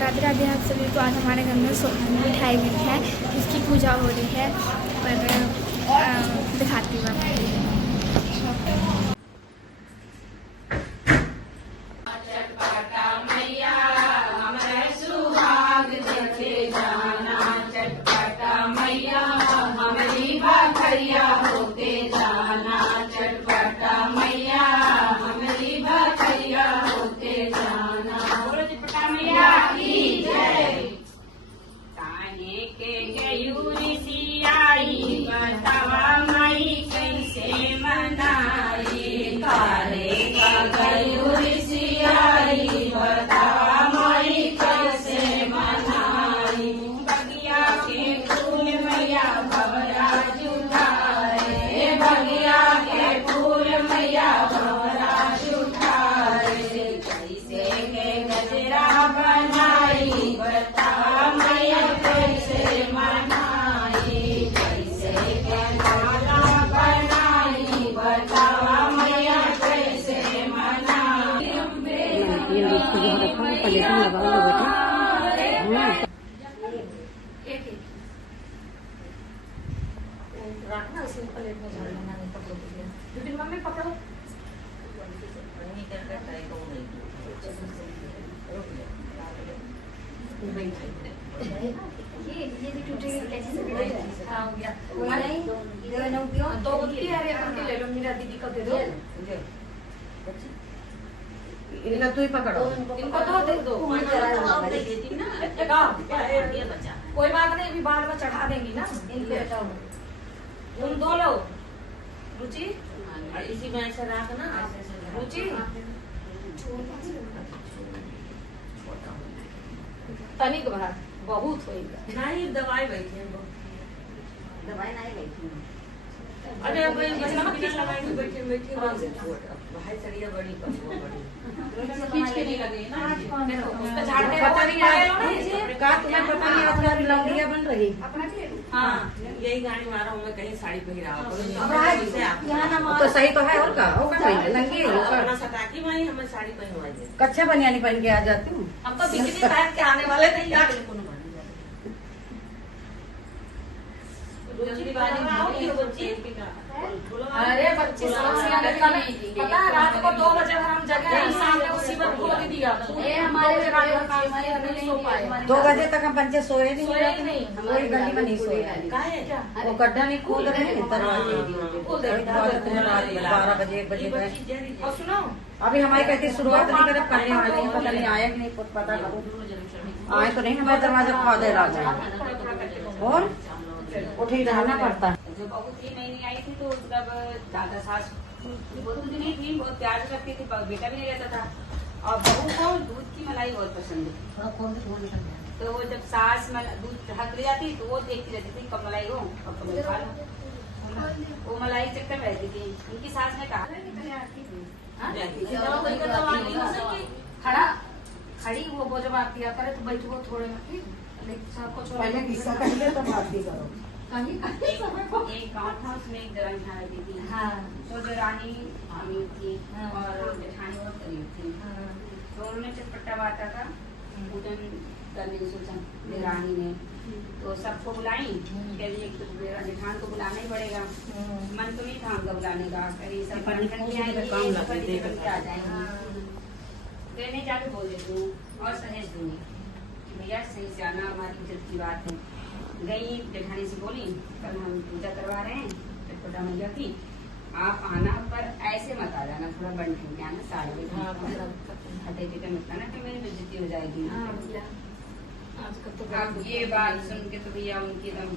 राधे राधे आप सभी को। आज हमारे घर में मिठाई मिली है, जिसकी पूजा हो रही है, पर दिखाती हूँ आपको। रखना उसी प्लेट में झाड़ लेना, नहीं तो लेकिन मम्मी पकड़ो नहीं करके ट्राई करो नहीं ये भी टूटेगी कैसे से हां हो गया नहीं ये ना दियो तो उतनी अरे करके ले लो, मेरा दीदी को दे दो, इनका तू ही पकड़ो, इनको तो दे दो दे देती ना लगा ये बचा, कोई बात नहीं, अभी बाद में चढ़ा देंगी ना इनको। तुम दो लो रुचि, इसी में ऐसे रखना रुचि, तनिक बाहर बहुत होएगा नहीं, दवाई बैठी दवाई नहीं बैठी, अरे अब बैठे भाई चढ़िया बड़ी खींच के नहीं लगे ना, उसका झाड़ने पता नहीं आया ना, तुम्हें पता नहीं आज लौंडिया बन रही। हाँ यही गाड़ी मारा हूँ मैं, कहीं साड़ी पहना तो सही तो है, और का होगा लंगी सटाकी माई हमें साड़ी पहनवाई, कच्चा बनियानी पहन के आ जाती हूँ, हम तो बिजली पहन के आने वाले नहीं यार। अरे बच्चे पता है रात को 2 बजे हम जगह शाम को उसी वक्त खोल दिया, हमारे 2 बजे तक हम बच्चे सोए नहीं, हमारी गली में नहीं सोए, वो गड्ढा नहीं खोल रहे दरवाजे 12 बजे 1 बजे गए। और सुनो अभी हमारी कहती शुरुआत नहीं कर करने वाले हैं, पता नहीं आया कि नहीं पता करो, आए तो नहीं, हमारे दरवाजा खा दे रहा और उठे ही रहना पड़ता है। जब बहू 3 महीने आई थी तो तब दादा सास बहुत नहीं थी, बहुत प्यार से रखती थी, बेटा भी नहीं रहता था, और बहू को दूध की मलाई बहुत पसंद है, तो वो जब सास दूध ढक ले जाती तो वो देखती रहती थी कब मलाई हो और कब मलाई खा लो, वो मलाई चक्कर रहती थी। उनकी सास ने कहा खड़ा खड़ी वो जब आप दिया करे तो बैठो थोड़े पहले किस्सा कर ले तो बात भी करो। एक गाँव था उसमें एक दरंग रहती थी, वो जो रानी अमीर थी और जेठानी बहुत गरीब थी, तो उन्होंने चटपटा बांटा था पूजन करने की सोचा रानी ने, तो सबको बुलाई, कह रही तो जेठान को बुलाना ही पड़ेगा, मन तो नहीं था उनका बुलाने का, कहीं सब आ जाएंगे, देने जाके बोल देती हूँ और सहेज दूंगी, भैया सही से आना, हमारी इज्जत की बात है। गई जेठानी से बोली कल हम पूजा करवा रहे हैं चटपटा मैया की, आप आना पर ऐसे मत आ जाना, थोड़ा बन के आना, साड़ी हटे मत आना कि मेरी बेइज्जती हो जाएगी। अब ये बात सुन के तो भैया उनकी एकदम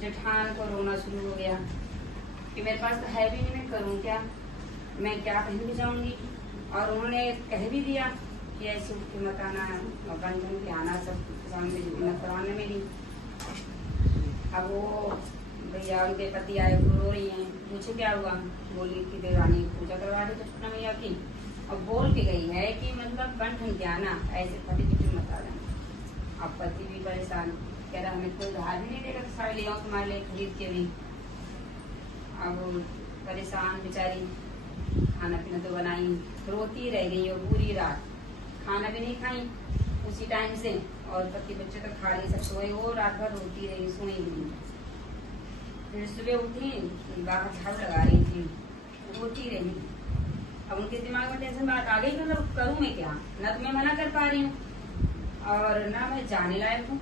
जेठान को रोना शुरू हो गया कि मेरे पास तो है भी नहीं, मैं करूँ क्या, मैं क्या पहन भी जाऊंगी, और उन्होंने कह भी दिया कि ऐसे उठ के मत आना, बन के आना, सब सामने मत करवाने मेरी। अब वो भैया उनके पति आए, रो रही हैं, मुझे क्या हुआ, बोली कि देवरानी पूजा करवा रही चटपटा मैया की, और बोल के गई है कि मतलब बन ठन के आना, ऐसे फटी चिटी मत आ जाना। अब पति भी परेशान, कह रहा हमें कोई उधार भी नहीं देगा तो साड़ी ले आओ तुम्हारे लिए खरीद के भी। अब परेशान बेचारी, खाना पीना तो बनाई, रोती रह गई और पूरी रात खाना भी नहीं खाई उसी टाइम से, और पति बच्चे तो खा लिए, सब सोए, वो रात भर रोती रही, सोई भी नहीं। फिर सुबह उठी, बाहर झाड़ू लगा रही थी, रोती रही। अब उनके दिमाग में टेंशन बात आ गई कि मतलब करूँ मैं क्या, ना तो मैं मना कर पा रही हूँ और ना मैं जाने लायक हूँ,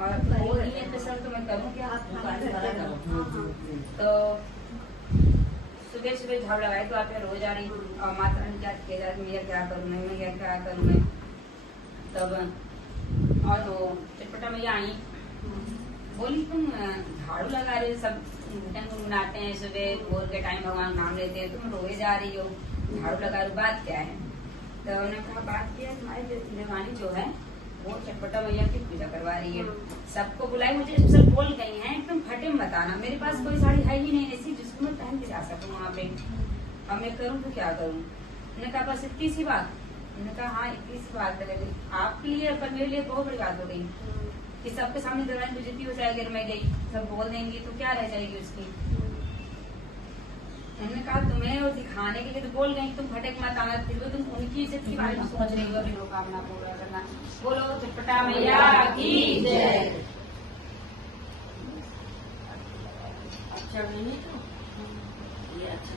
और वो ही है तो सर तो मैं करूँ क्या। तो सुबह सुबह झाड़ू लगाई तो आप रोज आ रही और माता रानी क्या किया जाए, मैं क्या करूँ मैं क्या करूँ मैं। तब और वो चटपटा मैया आई, बोली तुम झाड़ू लगा रहे हो, सब गुनगुनाते हैं सुबह भोर के टाइम भगवान नाम लेते हैं, तुम रोए जा रही हो, झाड़ू लगा रही हो, बात क्या है। तो उन्होंने कहा बात क्या है, तुम्हारी मेहमानी जो है वो चटपटा मैया की पूजा करवा रही है, सबको बुलाई, मुझे सब बोल गई हैं एकदम फटे में बताना, मेरे पास कोई साड़ी है ही नहीं ऐसी जिसको मैं पहन के जा सकूँ वहाँ पे, अब मैं करूँ तो क्या करूँ। उन्होंने कहा बस इतनी सी बात। उन्होंने कहा हाँ इतनी सी बात है, आपके लिए पर मेरे लिए बहुत बड़ी बात हो गई कि सबके सामने दरवाजे बेइज्जती हो जाएगी, अगर मैं गई सब बोल देंगी तो क्या रह जाएगी उसकी। उन्होंने कहा तुम्हें वो दिखाने के लिए तो बोल गई, तुम फटक मत आना, फिर भी तुम उनकी इज्जत के बारे में सोच रही हो, मनोकामना पूरा करना। बोलो चटपटा मैया की जय। अच्छा नहीं तो ये अच्छा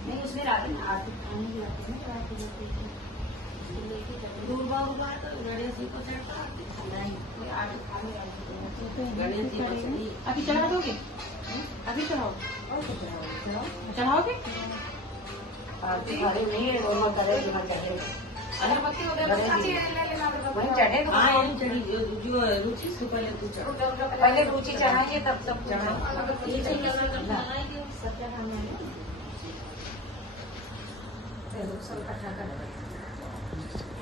नहीं उसमें रात में आरती खाने की आती है, दूरबा हुआ तो गणेश जी को चढ़ता नहीं, कोई आरती खाने वाली गणेश जी को चढ़ी। अभी चढ़ा दोगे, अभी चढ़ाओ, चढ़ाओगे आरती घरे नहीं है, वो करे जो ना करे। अगरबत्ती वगैरह वही चढ़ेगा। हाँ यही चढ़ी, जो रुचि से पहले तू चढ़ो, पहले रुचि चढ़ाइए तब सब चढ़ाओ। ये चढ़ी सब चढ़ाने सब इकट्ठा कर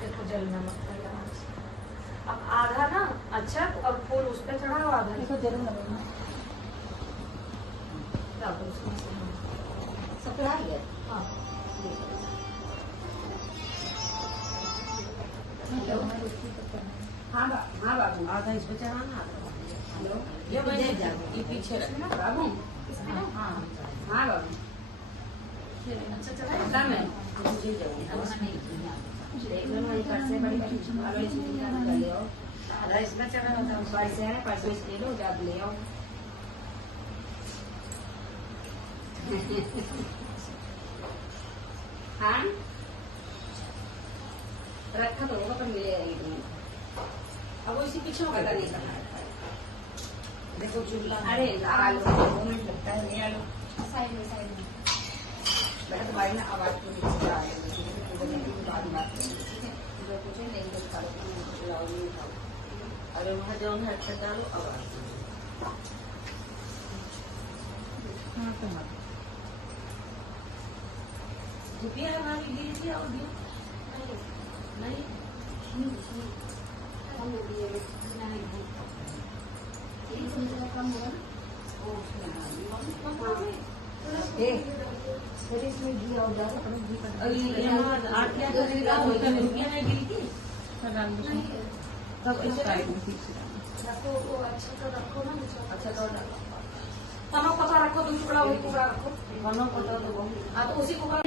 देखो जल नमक अब आधा ना अच्छा और फूल उस पर चढ़ाओ, आधा इसको जरूर लगेगा सब चढ़ा लिया। हाँ हाँ बाबू आधा इस पर चढ़ाना, हेलो ये पीछे रखना बाबू। हाँ हाँ बाबू अच्छा चढ़ा कम है मुझे जाऊँ इसमें चढ़ा होता है पैसे है, पैसे इसके लो जाके ले आओ। हाँ रखा तो होगा पर मिलेगा, अब वो इसी पीछे पता नहीं करना है। देखो चूल्हा, अरे आलू 2 मिनट लगता है, ले आलू साइड में बेटा तुम्हारी ना आवाज को नीचे आ रही है, बाद में बात करेंगे ठीक है। जो कुछ नहीं तो खा लो, बुलाओ नहीं खाओ। अरे वहाँ जाओ ना अच्छा डालो आवाज रुपया हमारी लीजिए और दियो नहीं कम होगा फिर इसमें घी और डालो, आटिया करेगा रुपया है गिरी की तब ऐसे रखो, वो अच्छा तो रखो ना, अच्छा तो डालो तनो पता रखो, 2 टुकड़ा वही टुकड़ा रखो, बनो पता तो बहुत। हाँ तो उसी को माँ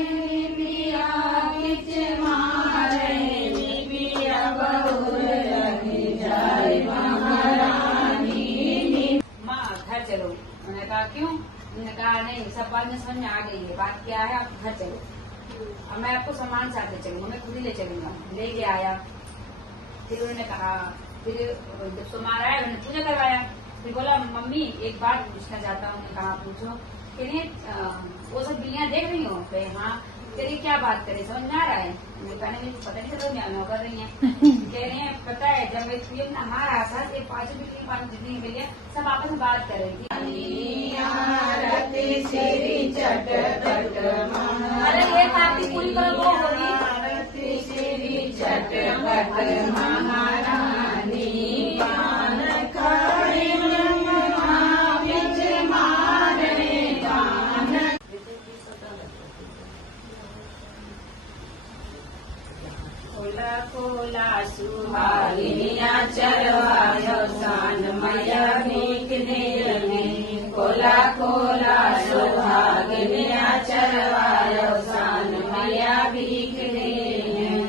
घर चलो। मैंने कहा क्यों? उन्होंने कहा नहीं सब बात में समझ में आ गई है, बात क्या है, आप घर चलो, अब मैं आपको सामान साथ ले चलूंगा, मैं खुद ही ले चलूंगा। लेके आया, फिर उन्होंने कहा, फिर जब सोमवार आया उन्होंने पूजा करवाया, फिर बोला मम्मी एक बात पूछना चाहता हूँ। मैंने कहा पूछो। कह वो सब बिल्लियाँ देख रही हो? हाँ। कह क्या बात करे, समझ में आ रहा है? मैंने कहा नहीं पता नहीं चलो मैं कर रही है। कह रहे हैं पता है जब ये हमारा आशा ये 5 बिल्ली 5 जितनी बिल्लियाँ सब आपस में बात कर रही थी। अरे ये आरती पूरी तरह वो हो रही कोला कोला सुहागिनिया चरवायो सान मैया भीख देने, कोला कोला सुहागिनिया चरवायो सान मैया भीख देने।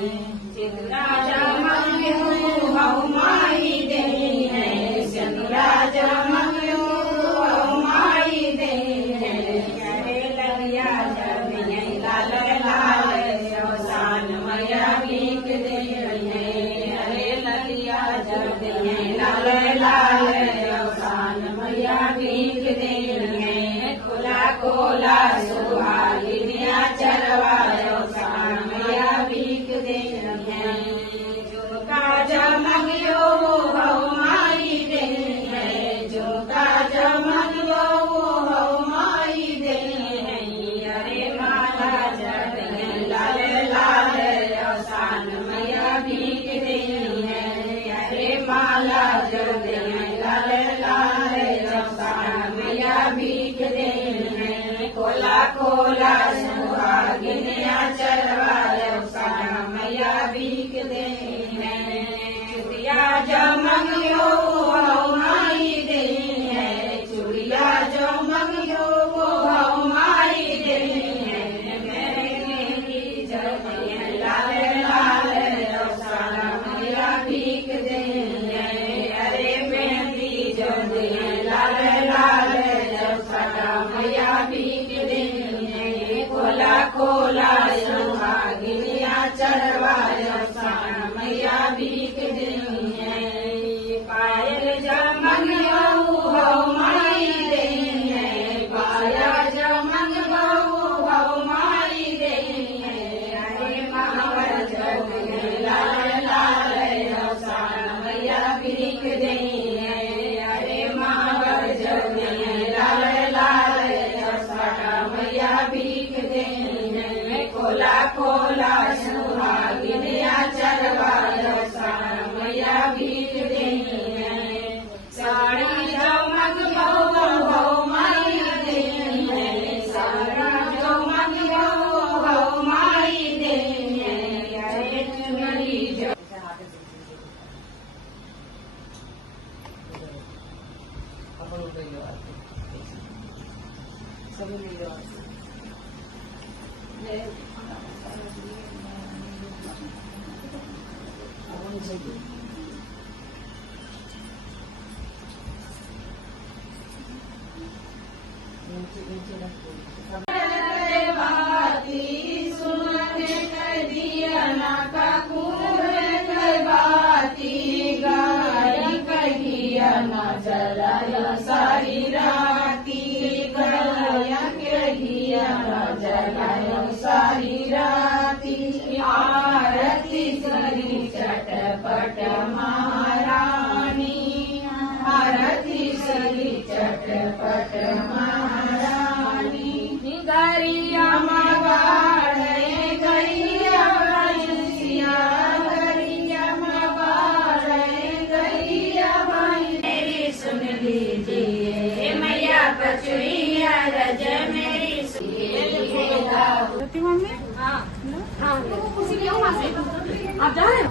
आप जा रहे हो?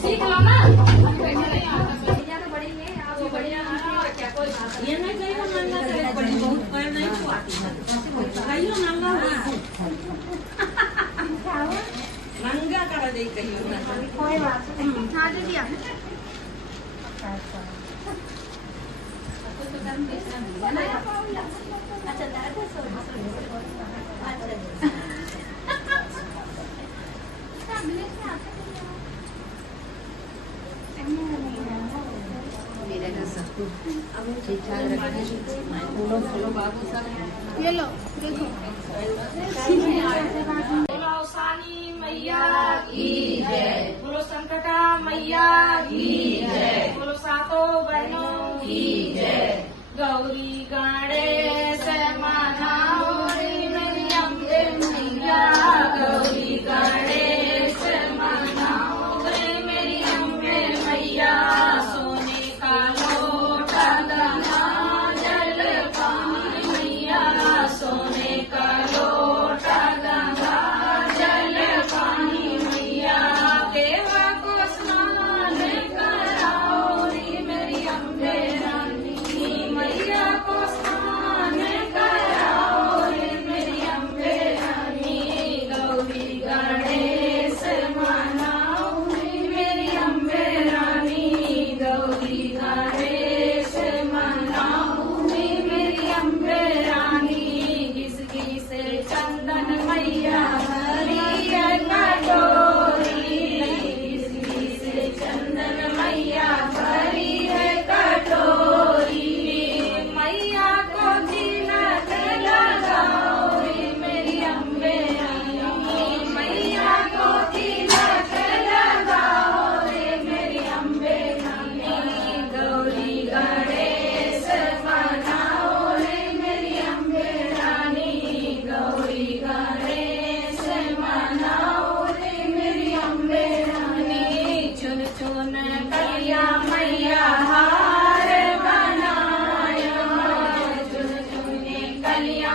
सीख लो ना। ये नहीं कहीं को नंगा करे बड़ी बहुत पैर नहीं छुआती है। कहीं नंगा हुई नंगा कर दे कहीं कोई बात नहीं। हाँ दीदी आप ठीक ठाक रखना, फूलो फूलो बाबू सब ये लो देखो। बोलो सानी मैया की जय, बोलो संकटा मैया की जय, बोलो सातों बहनों की जय। गौरी गणेश मनाओ रे मेरी अम्बे मैया, गौरी गणेश मनाओ रे मेरी अम्बे मैया। सोने का लोटा गंगा जल पानी मैया, सोने का लोटा गंगा जल पानी मैया। देवा को स्नान कराओ रे मेरी अम्बे रानी, मैया को स्नान कराओ रे मेरी अम्बे रानी। गौरी गणेश मनाओ रे मेरी अम्बे रानी, गौरी गणेश मनाओ रे मेरी अम्बे रानी। घिस घिस चंदन मैया हरी कटोरी, घिस घिस चंदन मैया भरी है कटोरी। मैया को तिलक लगाओ रे मेरी अम्बे रानी, मैया को तिलक लगाओ रे मेरी अम्बे रानी। गौरी गणेश मनाओ रे मेरी अम्बे रानी, गौरी गणेश मनाओ रे मेरी अम्बे रानी। चुन चुन कलिया मैया हार बनाया, चुन चुन कलिया